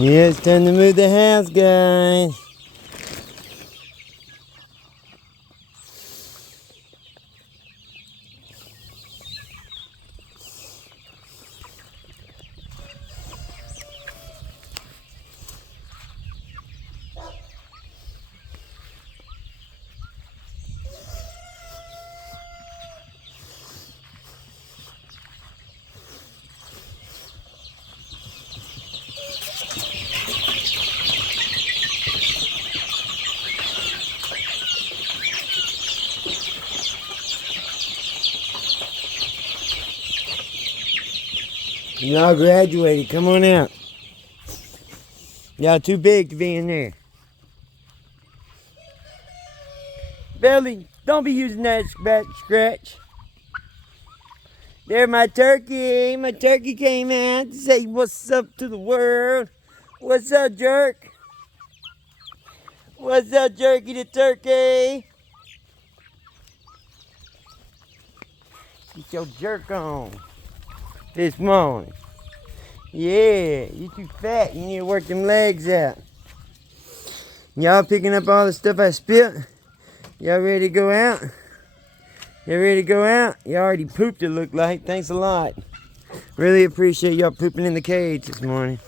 Yeah, it's time to move the house, guys. Y'all graduated. Come on out. Y'all too big to be in there. Billy, don't be using that scratch. There, my turkey. My turkey came out to say what's up to the world. What's up, jerk? What's up, jerky the turkey? Get your jerk on this morning. Yeah, you too fat. You need to work them legs out. Y'all picking up all the stuff I spit? Y'all ready to go out? Y'all ready to go out? You already pooped, it looked like. Thanks a lot. Really appreciate y'all pooping in the cage this morning.